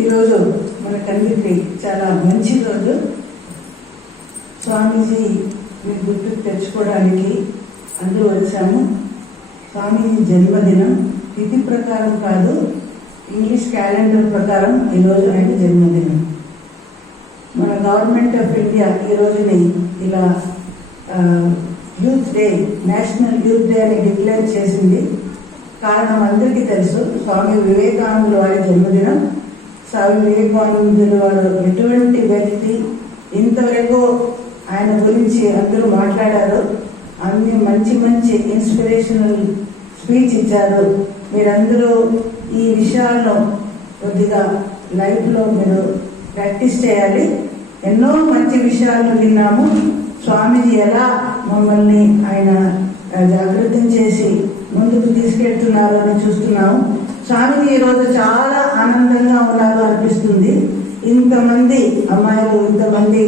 ఈరోజు మనకందరికీ చాలా మంచి రోజు. స్వామీజీ మీ గుర్తుకు తెచ్చుకోవడానికి అందరూ వచ్చాము. స్వామీజీ జన్మదినం తిథి ప్రకారం కాదు, ఇంగ్లీష్ క్యాలెండర్ ప్రకారం ఈరోజు ఆయన జన్మదినం. మన గవర్నమెంట్ ఆఫ్ ఇండియా ఈ రోజుని ఇలా youth day, national youth day అని డిక్లేర్ చేసింది. కారణం అందరికీ తెలుసు, స్వామి వివేకానందుల వారి జన్మదినం. స్వామి వివేకానందుల వారు ఎటువంటి వ్యక్తి, ఇంతవరకు ఆయన గురించి అందరూ మాట్లాడారు. అన్ని మంచి మంచి ఇన్స్పిరేషనల్ స్పీచ్ ఇచ్చారు. మీరందరూ ఈ విషయాల్లో కొద్దిగా లైఫ్లో మీరు ప్రాక్టీస్ చేయాలి. ఎన్నో మంచి విషయాలను విన్నాము. స్వామీజీ ఎలా మమ్మల్ని ఆయన జాగృతం చేసి ముందుకు తీసుకెళ్తున్నారు అని చూస్తున్నాము. స్వామీజీ ఈరోజు చాలా ఆనందంగా ఉన్నారు అనిపిస్తుంది. ఇంతమంది అమ్మాయిలు, ఇంతమంది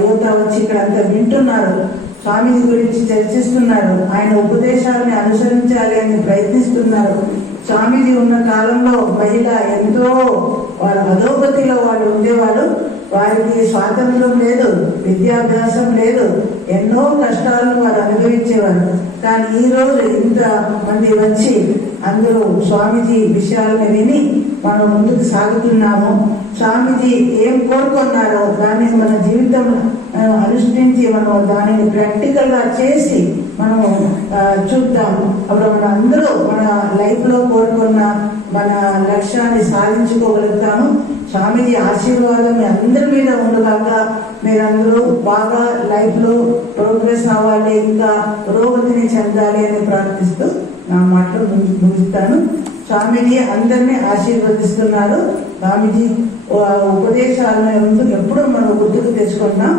యువత వచ్చి ఇక్కడ అంతా వింటున్నారు, స్వామీజీ గురించి చర్చిస్తున్నారు, ఆయన ఉపదేశాలని అనుసరించాలి అని ప్రయత్నిస్తున్నారు. స్వామీజీ ఉన్న కాలంలో మహిళ ఎంతో వాళ్ళ అధోగతిలో వాళ్ళు ఉండేవాళ్ళు. వారికి స్వాతంత్రం లేదు, విద్యాభ్యాసం లేదు, ఎన్నో కష్టాలను వారు అనుభవించేవారు. కానీ ఈ రోజు ఇంత మంది వచ్చి అందరూ స్వామీజీ విషయాలను విని మనం ముందుకు సాగుతున్నాము. స్వామీజీ ఏం కోరుకున్నారో దాన్ని మన జీవితం అనుష్ఠించి మనం దానిని ప్రాక్టికల్ గా చేసి మనం చూద్దాం. అప్పుడు మన అందరూ మన లైఫ్ లో కోరుకున్న మన లక్ష్యాన్ని సాధించుకోగలుగుతాము. స్వామీజీ ఆశీర్వాదం మీ అందరి మీద ఉండగాక మీరందరూ బాగా లైఫ్ లో ప్రోగ్రెస్ అవ్వాలి, ఇంకా పురోగతిని చెందాలి అని ప్రార్థిస్తూ నా మాటలు ముగిస్తాను. స్వామీజీ అందరినీ ఆశీర్వదిస్తున్నారు. స్వామీజీ ఉపదేశాలను ఎప్పుడు మనం గుర్తుకు తెచ్చుకుంటున్నాం.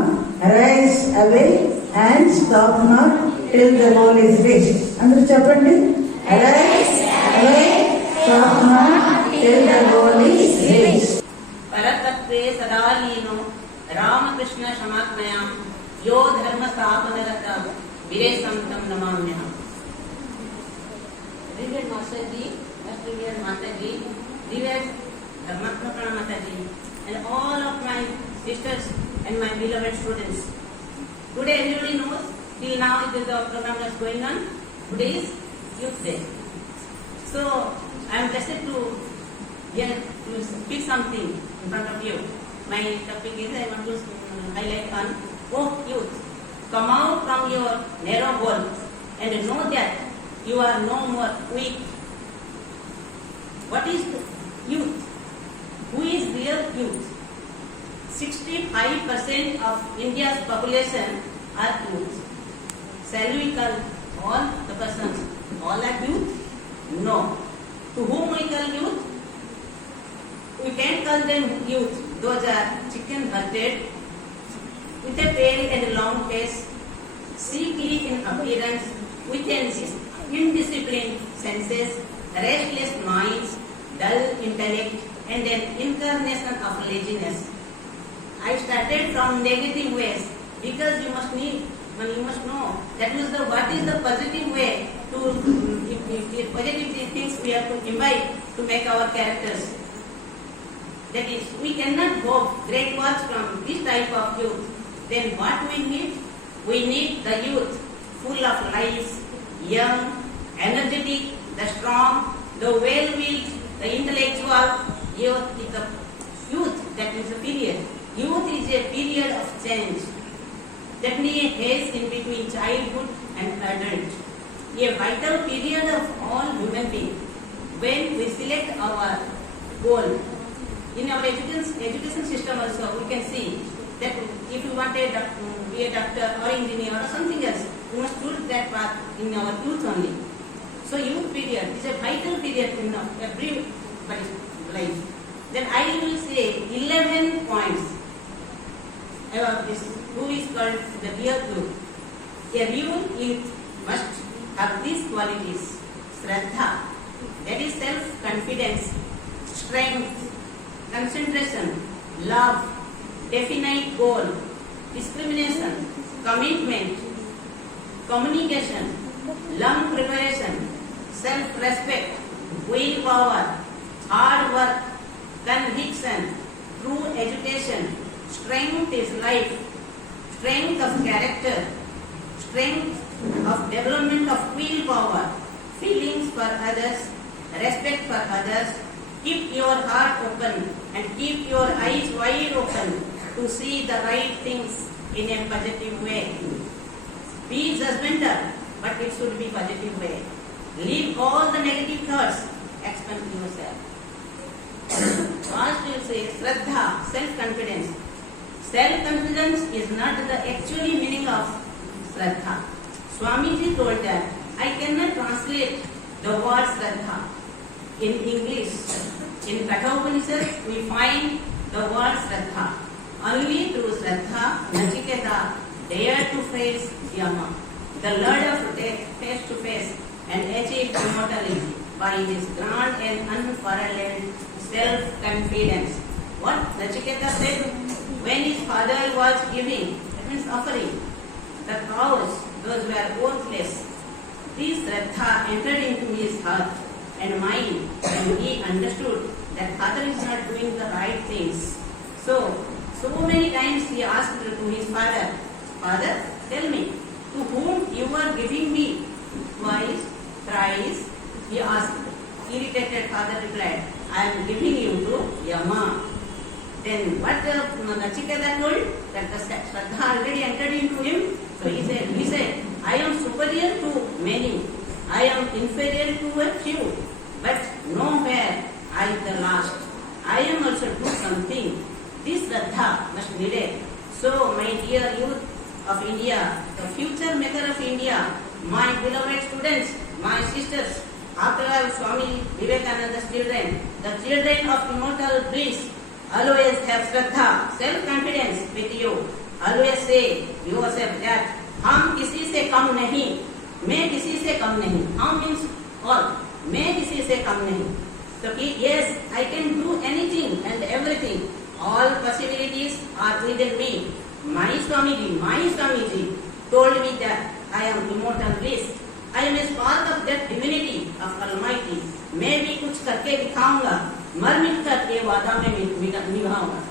Arise awake and stop not till the goal is reached. అందరూ చెప్పండి, arise awake stop not till the goal is reached. परतत्वे सदा लीनो रामकृष्ण समात्मयां यो धर्म स्थापनरत वीरेशं तं नमाम्यहम्. Revered Master Ji, Most Revered Master Ji, Revered Dharmatmapana Mata Ji, and all of my sisters and my beloved students. Today everybody knows, till now it is the program that's going on. Today is Youth Day. So I am blessed to speak something in front of you. My topic is, I want to highlight on, oh youth, come out from your narrow goal and know that you are no more weak. What is youth? Who is real youth? 65% of India's population are youth. Shall we call all the persons all are youth? No. To whom we call youth? We can't call them youth. Those are chicken-hearted, with a pale and long face, sickly in appearance, with an indisciplined senses, restless minds, dull intellect, and an incarnation of laziness. I started from negative ways because you must know that is what is the positive way to positive things we have to imbibe to make our characters. That is, we cannot hope great works from this type of youth. Then what we need? We need the youth full of life, young, energetic, the strong, the well-willed, the intellectual. Youth is the youth. That is a period. Youth is a period of change. That means haze in between childhood and adult. A vital period of all human beings. When we select our goal. In our education system also, we can see that if you want to be a doctor or engineer or something else, you must choose that path in our youth only. So youth period is a vital period in everybody's life. Then I will say 11 points about this, who is called the real youth. A real youth must have these qualities: Shraddha, that is self-confidence, strength, concentration, love, definite goal, discrimination, commitment, communication, long preparation, self-respect, willpower, hard work, conviction, true education, strength is life, strength of character, strength of development of willpower, feelings for others, respect for others. Keep your heart open and keep your eyes wide open to see the right things in a positive way. Be judgmental, but it should be positive way. Leave all the negative thoughts. Expand yourself. First you say Shraddha, self-confidence. Self-confidence is not the actually meaning of Shraddha. Swamiji told that I cannot translate the word Shraddha in English. In Katha Upanishad we find the word Shraddha. Only through Shraddha, Nachiketa dared to face Yama, the Lord of death, face to face, and achieved immortality by his grand and unparalleled self-confidence. What Nachiketa said when his father was giving, that means offering, the cows, those were worthless. This Shraddha entered into his heart and mind, and he understood that father is not doing the right things. So many times he asked to his father, Father, tell me, to whom you are giving me? Twice, thrice, he asked. Irritated father replied, I am giving you to Yama. Then what Nachiketa told? That the Shraddha already entered into him. So he said, I am superior to many. I am inferior to a few. But nowhere I am the last. I am also do something. This Shraddha must be needed. So my dear youth of India, the future maker of India, my beloved students, my sisters, after all Swami Vivekananda's children, the children of immortal bliss, always have Shraddha, self-confidence with you. Always say yourself that हम किसी से कम नहीं, मैं किसी से कम नहीं. हम means all. मैं किसी से कम नहीं. So yes, I can do anything and everything. All possibilities are within me. My Swamiji told me that I am immortal bliss. I am a spark of that divinity of Almighty. मैं भी कुछ करके दिखाऊंगा, मर मिट करके वादा में निभाऊंगा.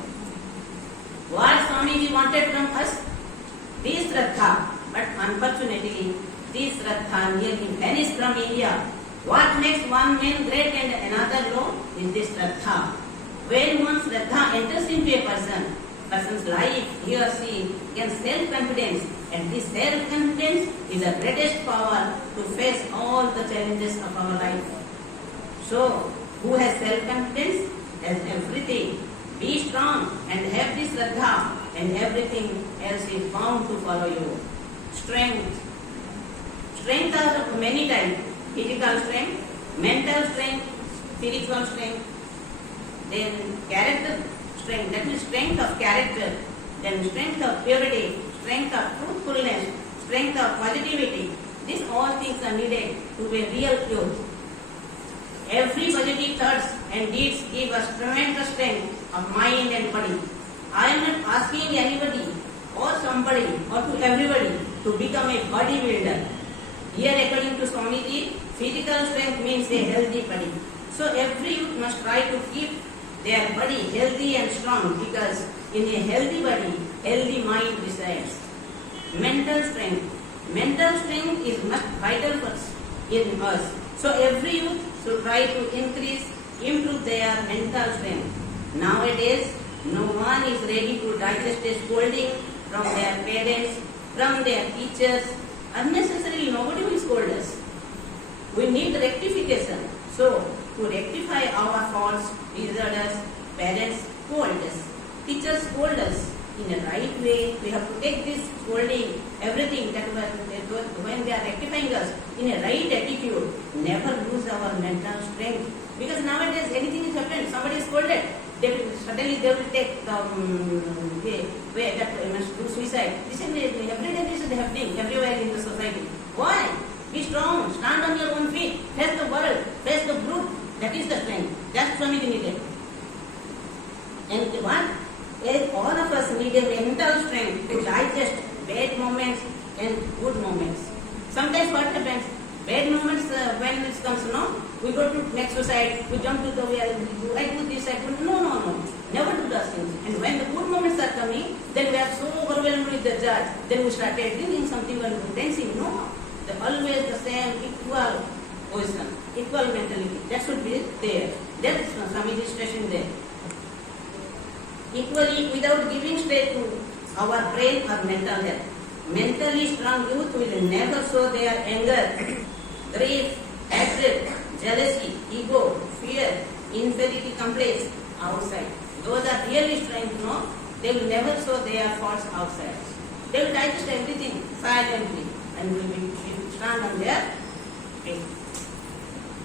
What Swamiji wanted from us? This Shraddha, but unfortunately, this Shraddha nearly vanished from India. What makes one man great and another low is this Shraddha. When one Shraddha enters into a person's life, he or she gains self-confidence, and this self-confidence is the greatest power to face all the challenges of our life. So, who has self-confidence has everything. Be strong and have this Shraddha, and everything else is bound to follow you. Strength. Strength are of many types. Physical strength, mental strength, spiritual strength, then character strength, that means strength of character, then strength of purity, strength of truthfulness, strength of positivity. These all things are needed to be real youth. Every positive thoughts and deeds give us tremendous strength of mind and body. I am not asking anybody or somebody or to everybody to become a bodybuilder. Here, according to Swamiji, physical strength means a healthy body. So every youth must try to keep their body healthy and strong, because in a healthy body, healthy mind resides. Mental strength. Mental strength is much vital in us. So every youth should try to improve their mental strength. Nowadays, no one is ready to digest a scolding from their parents, from their teachers. Unnecessarily, nobody will scold us. We need rectification. So, to rectify our faults, disorders, parents scold us, teachers scold us. In a right way, we have to take this scolding, everything that when they are rectifying us, in a right attitude, never lose our mental strength. Because nowadays, anything is happened, somebody is scolded, suddenly they will take the way that must do suicide. This is every day this is happening everywhere in the society. Why? Be strong, stand on your own feet, face the world, face the brute. That is the strength. That's what we needed. And what? All of us need a mental strength to digest bad moments and good moments. Sometimes what happens? Bad moments when it comes, We go to next suicide, we jump to the well, I do this, I do no. Never do those things. And when the good moments are coming, then we are so overwhelmed with the judge. Then we started doing something and dancing. No. The always the same equal position, equal mentality. That should be there. That is Swamiji's station there. Equally, without giving straight to our brain or mental health. Mentally strong youth will never show their anger, grief, hatred, jealousy, ego, fear, inferiority complex outside. Those are really strong, they will never show their faults outside. They will digest everything silently and will be stand on their feet.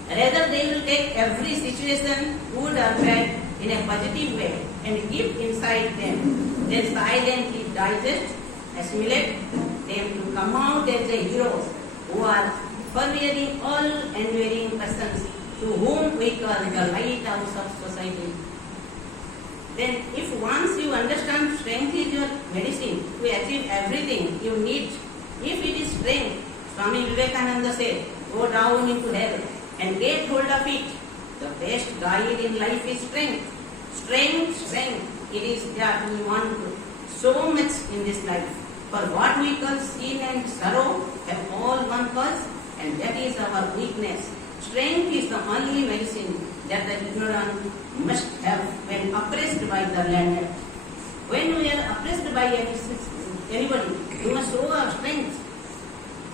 Rather, they will take every situation, good or bad, in a positive way and keep inside them. Then silently digest, assimilate them to come out as the heroes who are pervading all enduring persons to whom we call the lighthouse of society. Then if once you understand strength is your medicine to achieve everything you need, if it is strength, Swami Vivekananda said, go down into hell and get hold of it. The best guide in life is strength. Strength. It is that we want so much in this life. For what we call sin and sorrow have all one cause, and that is our weakness. Strength is the only medicine that the ignorant must have when oppressed by the landlord. When we are oppressed by anybody, we must show our strength.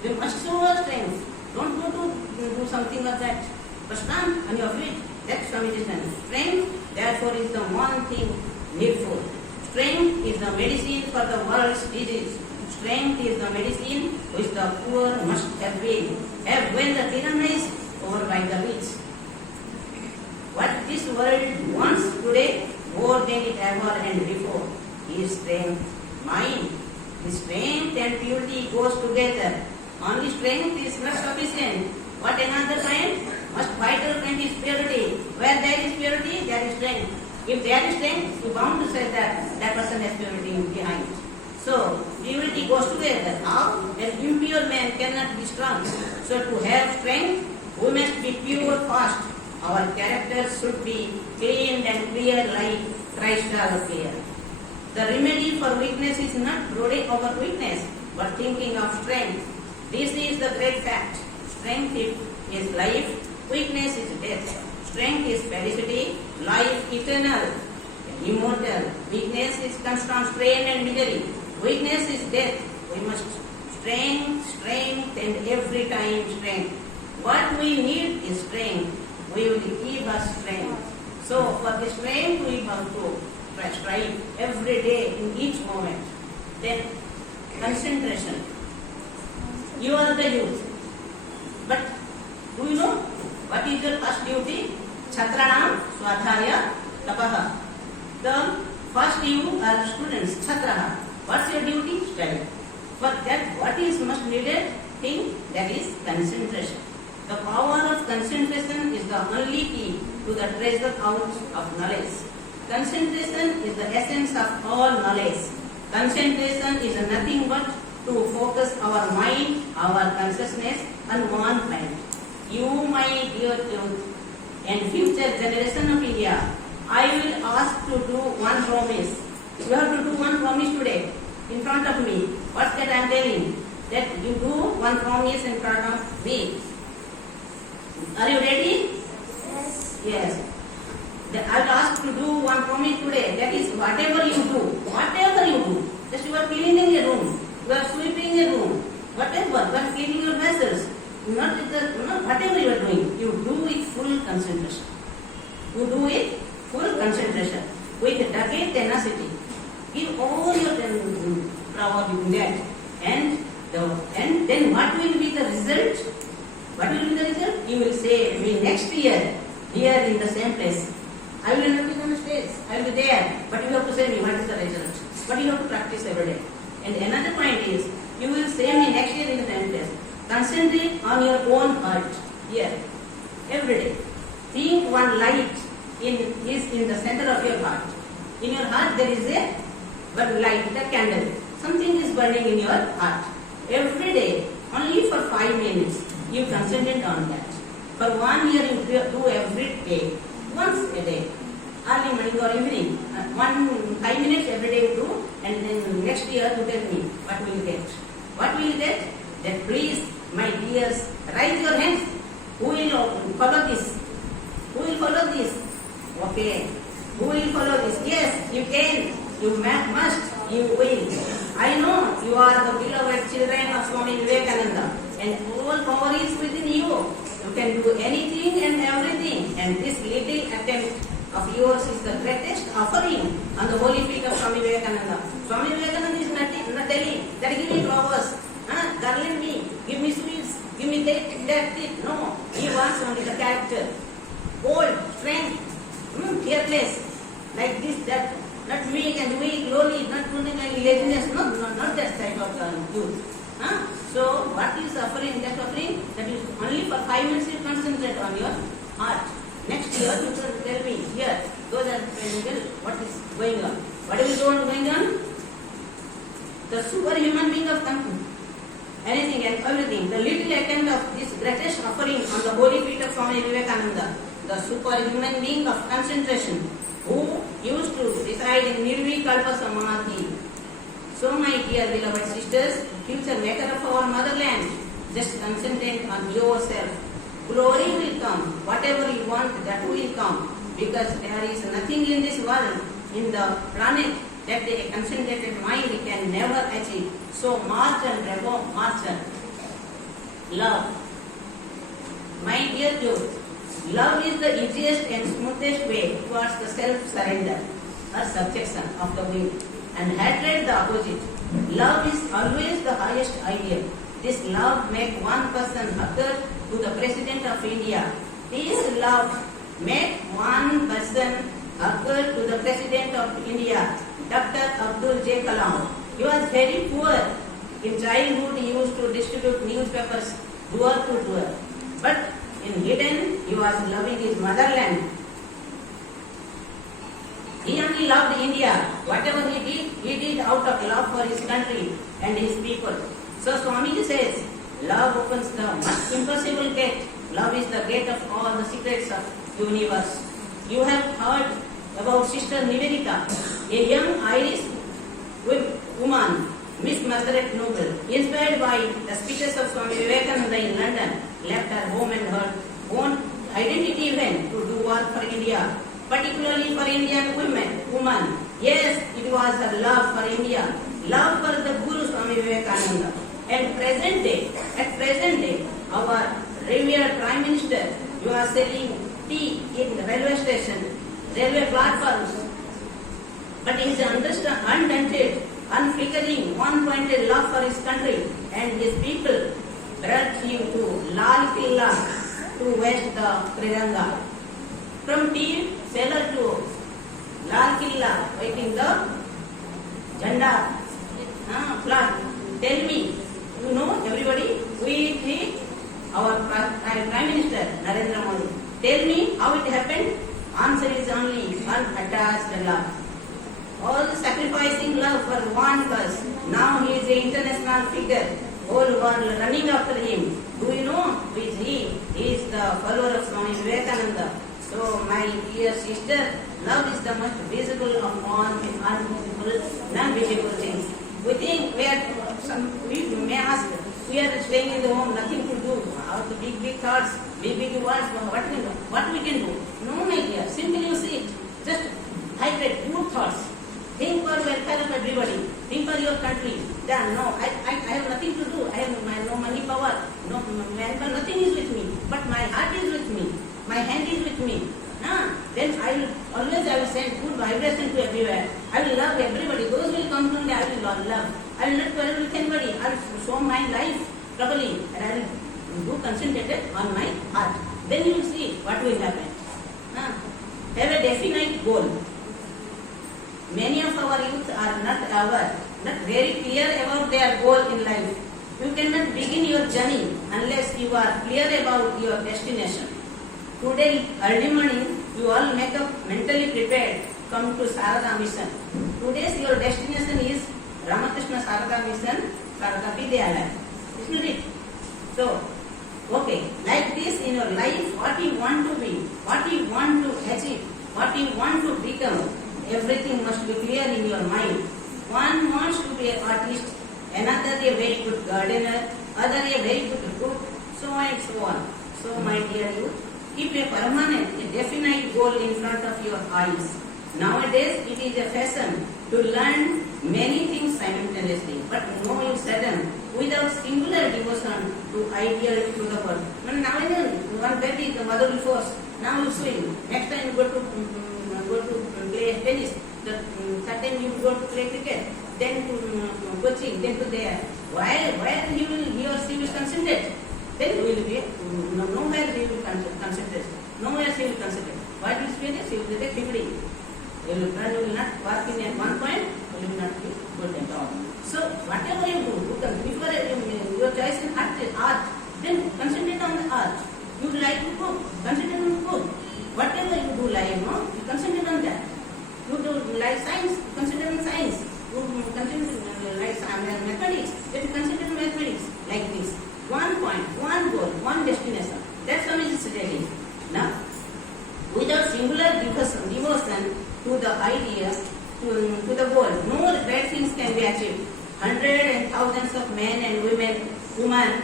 We must show our strength. Don't go to do something like that. But stand on your feet. That's Swamiji's strength, therefore, is the one thing needful. Strength is the medicine for the world's disease. Strength is the medicine which the poor must have when the tyrannized over by the rich. What this world wants today, more than it ever and before, is strength. Mind. The strength and purity goes together. Only strength is not sufficient. What another kind? Most vital kind is purity. Where there is purity, there is strength. If there is strength, you bound to say that person has purity behind. So, purity goes together. How? An impure man cannot be strong. So, to have strength, we must be pure first. Our character should be clean and clear like crystal clear. The remedy for weakness is not brooding over weakness, but thinking of strength. This is the great fact. Strength is life, weakness is death. Strength is felicity, life eternal, immortal. Weakness is constant strain and misery. Weakness is death. We must strength, and every time strength. What we need is strength. We will give us strength. So for the strength we have to strive every day in each moment. Then concentration. You are the youth. But do you know what is your first duty? Chhatranam Swadhaya Tapaha. The first you are students, Chhatraha. What's your duty? Study. For that, what is most needed thing? That is concentration. The power of concentration is the only key to the treasure house of knowledge. Concentration is the essence of all knowledge. Concentration is nothing but to focus our mind, our consciousness on one point. You, my dear youth, and future generation of India, I will ask to do one promise. You have to do one promise today in front of me. What's that I am telling? That you do one promise in front of me. Are you ready? Yes. I will ask to do one promise today. That is, whatever you do, just you are cleaning a room, you are sweeping a room, whatever, you are cleaning your vessels, whatever you are doing, you do it full concentration. You do it full concentration with dogged tenacity. Give all your power in that, and then what will be the result? What will be the result? You will say, next year, here in the same place, I will not be on the stage. I will be there. But you have to say me what is the result. But you have to practice every day. And another point is, you will say me next year in the same place. Concentrate on your own heart here, every day. Think one light is in the center of your heart. In your heart there is a light, a candle. Something is burning in your heart. Every day, only for 5 minutes, you concentrate on that. For 1 year you do every day, once a day, early morning or evening. 5 minutes every day you do, and then next year you tell me what will you get. What will you get? Then please, my dears, raise your hands. Who will follow this? Who will follow this? Okay. Who will follow this? Yes, you can. You must. You will. I know you are the beloved children of Swami Vivekananda, and all power is within you. You can do anything and everything, and this little attempt of yours is the greatest offering on the holy feet of Swami Vivekananda. Swami Vivekananda is not telling that give me flowers, garland me, give me sweets, give me that. No, he wants only the character, bold, strength, fearless, like this, that, not weak and weak, lowly, not like laziness, not that type of youth. So what is offering? That offering, that is only for 5 minutes you concentrate on your heart. Next year you can tell me, here, those are what is going on. What is going on? The superhuman being of anything and everything. The little attempt of this greatest offering on the holy feet of Swami Vivekananda, the superhuman being of concentration, who used to reside in Nirvikalpa Samadhi. So my dear beloved sisters, future maker of our motherland, just concentrate on yourself. Glory will come. Whatever you want, that will come. Because there is nothing in this world, in the planet, that a concentrated mind can never achieve. So march and reform, march and love. My dear youth, love is the easiest and smoothest way towards the self-surrender or subjection of the will, and hatred the opposite. Love is always the highest ideal. This love makes one person hugger to the President of India. This love makes one person hugger to the President of India, Dr. Abdul J. Kalam. He was very poor. In childhood, he used to distribute newspapers door to door. But in hidden, he was loving his motherland. He only loved India. Whatever he did out of love for his country and his people. So Swamiji says, love opens the much impossible gate. Love is the gate of all the secrets of universe. You have heard about Sister Nivedita, a young Irish woman, Miss Margaret Noble, inspired by the speeches of Swami Vivekananda in London, left her home and her own identity even to do work for India, particularly for Indian woman. Yes, it was her love for India, love for the Guru Swami Vivekananda. At present day, our revered Prime Minister, you are selling tea in the railway station, railway platforms, but his undaunted, unflickering, one-pointed love for his country and his people brought him to Lal Killa to west the Triranga. From tea seller to Lal Killa, waiting the Jhanda flag. Tell me, you know everybody, our Prime Minister Narendra Modi. Tell me how it happened. Answer is only unattached love. All sacrificing love for one cause. Now he is an international figure. Whole world running after him. Do you know who is he? He is the follower of Swami Vivekananda. So my dear sister, love is the most visible of all invisible, non-visible things. We think we may ask, we are staying in the home, nothing to do. Our big thoughts, big words, what we can do? No, my dear, simply you see it. Just hydrate good thoughts. Think for welfare of everybody. Think for your country. Then no, I have nothing to do. I have no money power. No manpower. Nothing is with me. But my heart is with me. My hand is with me. Then I will send good vibration to everywhere. I will love everybody. Those will come to me. I will love. I will not quarrel with anybody. I will show my life properly, and I will do concentrated on my heart. Then you will see what will happen. Have a definite goal. Many of our youth are not aware, not very clear about their goal in life. You cannot begin your journey unless you are clear about your destination. Today, early morning, you all make up mentally prepared, come to Sarada Mission. Today's your destination is Ramakrishna Sarada Mission, Sarada Vidyalaya. Isn't it? So, Okay, like this in your life, what you want to be, what you want to achieve, what you want to become, everything must be clear in your mind. One wants to be an artist, another a very good gardener, other a very good cook, so on and so on. So my dear youth, keep a permanent, a definite goal in front of your eyes. Nowadays it is a fashion to learn many things simultaneously, but no use sudden without singular devotion to ideal to the world. Nowadays one baby the mother will force. Now you swing. Next time you go to play tennis. The third time you go to play cricket. Then to coaching. Then to there. Where he or she will concentrate. Then he will be nowhere he will concentrate. Nowhere he will concentrate. What will be this? He will be figuring. You will not work in one point. You will not be good at all. So whatever you do, before your choice in art, then concentrate on the art. You like to cook, concentrate on cook. Whatever you do like, you concentrate on that. You do like science, concentrate on science. You concentrate like mathematics, then you concentrate on mathematics. Like this. One point, one goal, one destination. That's how it is really. Now, without singular devotion to the idea, to the goal, no great things can be achieved. Hundreds and thousands of men and women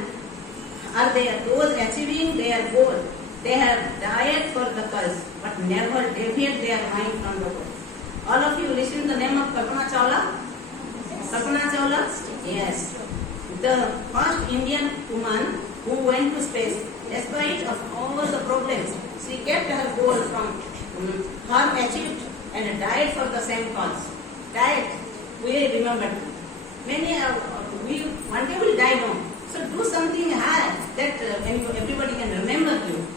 are there, those achieving their goal. They have died for the cause, but never deviate their mind from the goal. All of you listen the name of Kalpana Chawla? Kalpana Chawla? Yes. The first Indian woman who went to space, despite of all the problems, she kept her goal from her achieved and died for the same cause. Died, we remember. Many we one day will die, no. So do something hard that everybody can remember you.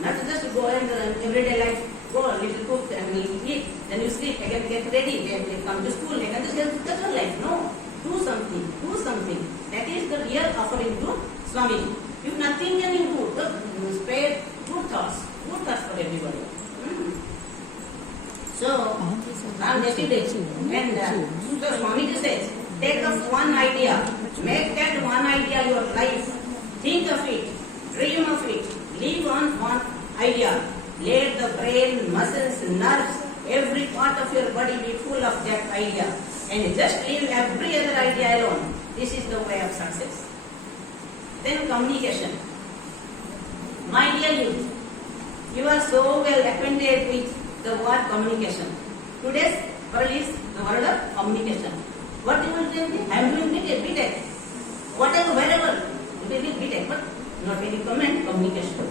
Not just go in the everyday life, go a little cook and eat, then you sleep, again get ready, then come to school, again that's your life. No. Do something, do something. That is the real offering to Swami. If nothing can you do, spare good thoughts for everybody. So, Ram Desidej, and so Swami says, take up one idea, make that one idea your life, think of it, dream of it, live on one idea. Let the brain, muscles, nerves, every part of your body be full of that idea. And just leave every other idea alone. This is the way of success. Then communication. My dear youth, you are so well acquainted with the word communication. Today's world is the world of communication. What you will tell me? I am doing BTech. Whatever, wherever, you will do BTech, but not any communication.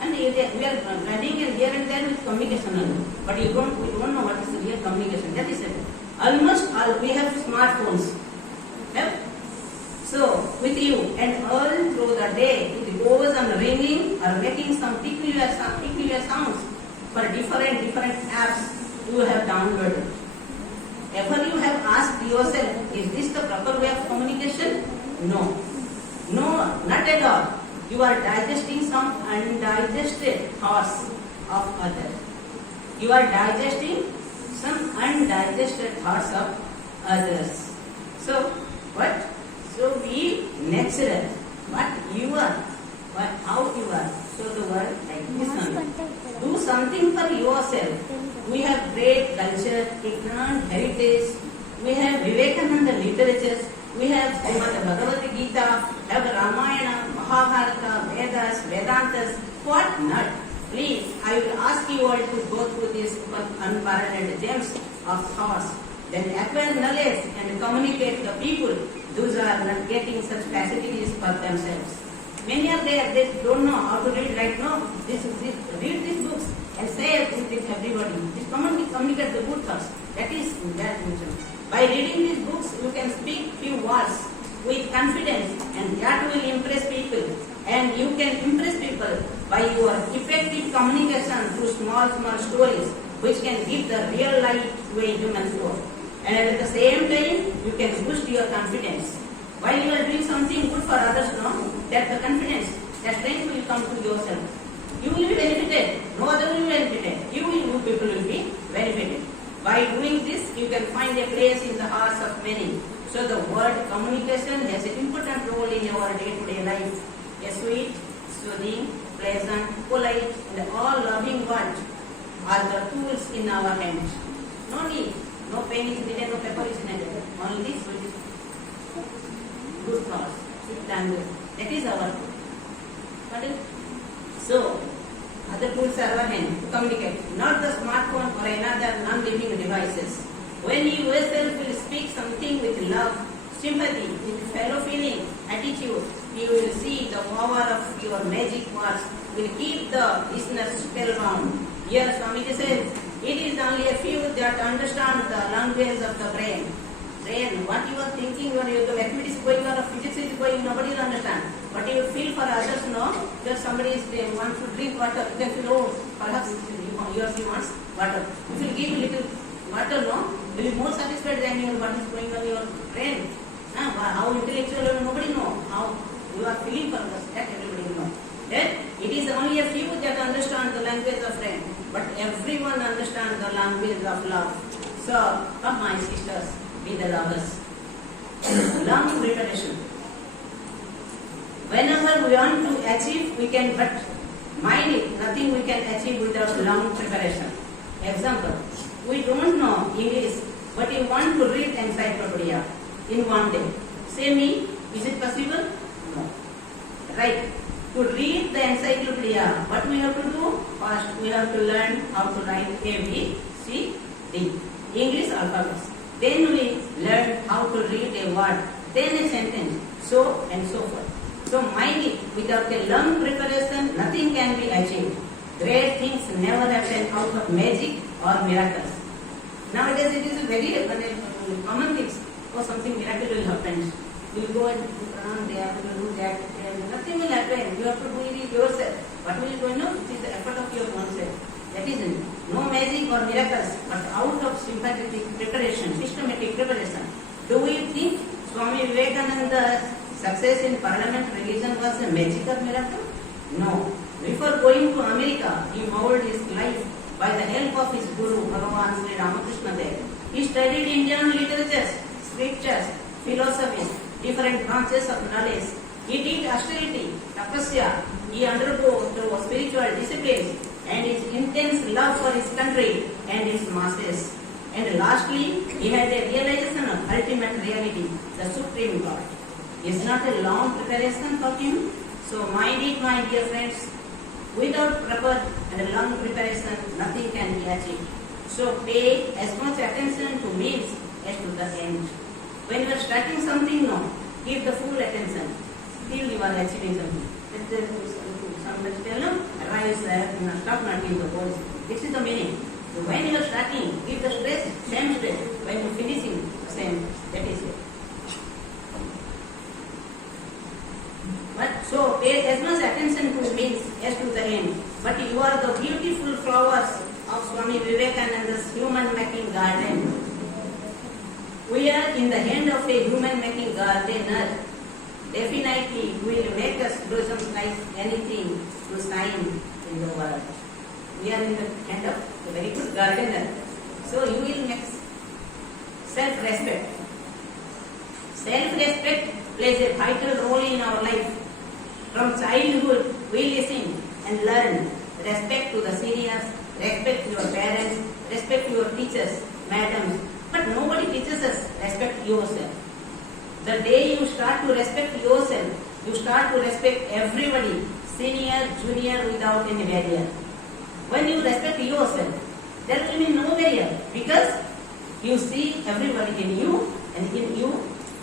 And we are running and here and there with communication only. But we don't know what is the real communication. That is it. Almost all we have smartphones. Yep. So with you and all through the day it goes on ringing or making some peculiar sounds for different apps you have downloaded. Ever you have asked yourself, is this the proper way of communication? No. No, not at all. You are digesting some undigested thoughts of others. You are digesting some undigested thoughts of others. So, what? So be natural. What you are, what how you are. So the word like this one. Do something for yourself. We have great culture, ignorant heritage. We have Vivekananda literatures. We have Srimad Bhagavad Gita, have Ramayana, Mahabharata, Vedas, Vedantas, what not? Please, I will ask you all to go through these unparalleled gems of thoughts. Then acquire knowledge and communicate to the people. Those are not getting such facilities for themselves. Many are there, they don't know how to read right now. Read these books and say with everybody. Just communicate the good thoughts. That is their mission. By reading these books, you can speak few words with confidence, and that will impress people. And you can impress people by your effective communication through small stories, which can give the real life to a human soul. And at the same time, you can boost your confidence. While you are doing something good for others, that the confidence, that strength will come to yourself. You will be benefited. No other will be benefited. You people will be benefited. By doing this, you can find a place in the hearts of many. So the word communication has an important role in your day-to-day life. A sweet, soothing, pleasant, polite, and all loving words are the tools in our hands. No need, no pen is needed, no paper is needed. Only sweet, good thoughts, sweet language. That is our tool. Got it? So, other tools are our hand to communicate, not the smartphone or another non-living devices. When you yourself will speak something with love, sympathy, with fellow feeling, attitude, you will see the power of your magic words will keep the listeners spellbound. Here Swamiji says, it is only a few that understand the language of the brain. Brain, what you are thinking when your mathematics is going or physics is going, nobody will understand. But you feel for others, no? Just somebody is wants to drink water, you can feel, oh, perhaps he wants water. If you give little water, no? You will be more satisfied than what is going on your brain. How intellectual, nobody know. How you are feeling for us, that everybody know. Then it is only a few that understand the language of friend, but everyone understands the language of love. So, come my sisters, be the lovers. Long preparation. Whenever we want to achieve, we can, but mind it, nothing we can achieve without long preparation. Example, we don't know English, but you want to read encyclopedia in one day. Say me, is it possible? No. Right. To read the encyclopedia, what we have to do? First, we have to learn how to write A, B, C, D, English alphabets. Then we learn how to read a word, then a sentence, so and so forth. So mind it, without a long preparation, nothing can be achieved. Great things never happen out of magic or miracles. Nowadays it is a very common thing. Or something miracle will happen. You will go and run there, you will do that, and nothing will happen. You have to do it yourself. What will you do? No, it is the effort of your own self. That is no magic or miracles, but out of sympathetic preparation, systematic preparation. Do we think Swami Vivekananda's success in Parliament religion was a magic or miracle? No. Before going to America, he molded his life by the help of his Guru, Bhagavan Sri Ramakrishna Dev. He studied Indian literatures, scriptures, philosophy, different branches of knowledge. He did austerity, tapasya. He undergo through spiritual disciplines and his intense love for his country and his masses. And lastly, he had a realization of ultimate reality, the Supreme God. Is not a long preparation for him? So mind it, my dear friends, without proper and long preparation, nothing can be achieved. So pay as much attention to means as to the end. When you are starting something, no, give the full attention till you are achieving something. Somebody tell them, arise there, stop not give the voice. This is the meaning. So when you are starting, give the stress, same stress. When you are finishing, same. That is it. But so pay as much attention to means as to the end. But you are the beautiful flowers of Swami Vivekananda's human-making garden. We are in the hand of a human-making gardener. Definitely will make us blossom like anything to shine in the world. We are in the hand of a very good gardener. So you will make self-respect. Self-respect plays a vital role in our life. From childhood, we listen and learn. Respect to the seniors, respect to your parents, respect to your teachers, madams. But nobody teaches us respect yourself. The day you start to respect yourself, you start to respect everybody, senior, junior, without any barrier. When you respect yourself, there will be no barrier because you see everybody in you, and in you,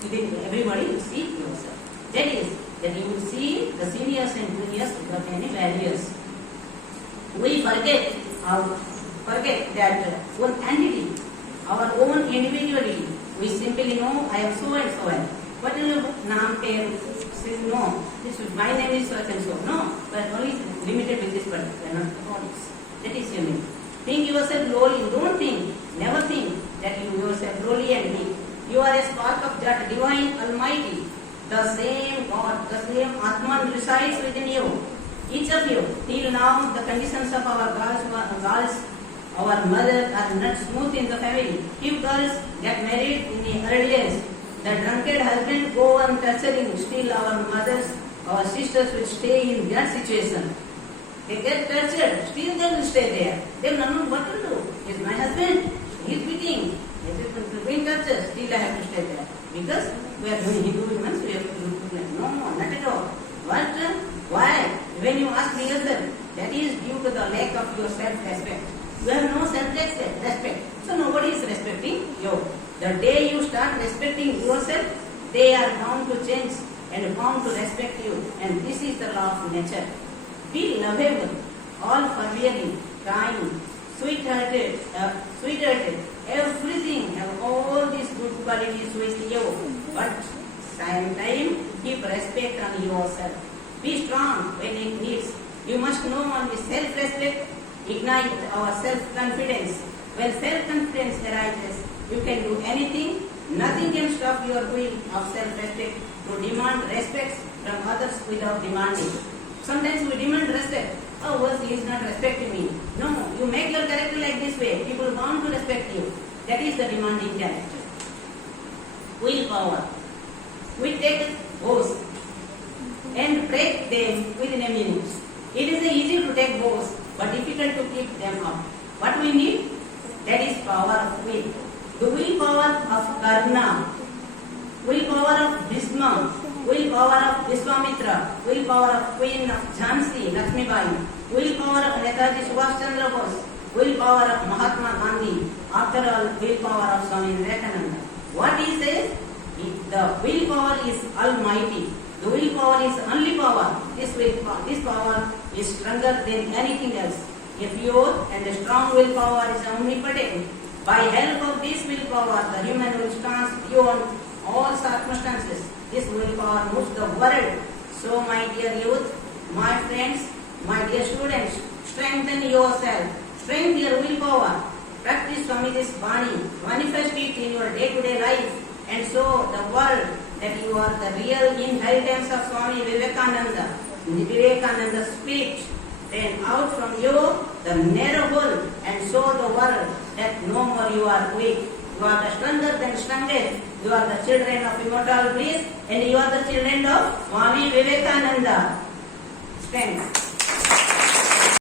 within everybody, you see yourself. That is, that you will see the seniors and juniors without any barriers. We forget that one entity, our own individuality. We simply know I am so and so and. What is your name, pair? No, my name is such and so. No, but only limited with this particular, not the bodies. That is your name. Think yourself lowly. Don't think, never think that you yourself lowly and weak. You are a spark of that divine Almighty. The same God, the same Atman resides within you. Each of you, till now, the conditions of our girls, our mother are not smooth in the family. If girls get married in the early age, the drunkard husband go on torturing still our mothers our sisters will stay in that situation. They get tortured, still they will stay there. They will not know what to do. Is my husband, he is beating, he is doing torture, still I have to stay there. Because we are doing Hindu women, we have to do it. No, not at all. What? Why? When you ask the other, that is due to the lack of your self-respect. You have no self-respect. So nobody is respecting you. The day you start respecting yourself, they are bound to change and bound to respect you. And this is the law of nature. Be lovable, all forbearing, kind, sweet-hearted, everything, have all these good qualities with you. But same time, keep respect on yourself. Be strong when it needs. You must know only self-respect, ignite our self-confidence. When self-confidence arises, you can do anything. Nothing can stop your will of self-respect to demand respect from others without demanding. Sometimes we demand respect. Oh, well, he is not respecting me. No, you make your character like this way. People want to respect you. That is the demanding character. Willpower. We take bows and break them within a minute. It is easy to take bows, but difficult to keep them up. What we need? That is power of will. The willpower of Karna, willpower of Bhisma, willpower of Vishwamitra, willpower of Queen of Jhansi, Lakshmibai, willpower of Netaji Subhash Chandra Bose, willpower of Mahatma Gandhi, after all, willpower of Swami Vivekananda. What he says? The willpower is almighty. The willpower is only power. This power is stronger than anything else. A pure and a strong willpower is omnipotent. By help of this willpower, the human will stand beyond all circumstances. This willpower moves the world. So, my dear youth, my friends, my dear students, strengthen yourself. Strengthen your willpower. Practice Swamiji's Bani. Manifest it in your day-to-day life and show the world that you are the real inheritance of Swami Vivekananda. Vivekananda's spirit. Then out from you the narrow hole and show the world that no more you are weak. You are the stronger than strongest. You are the children of immortal bliss and you are the children of Swami Vivekananda. Strength.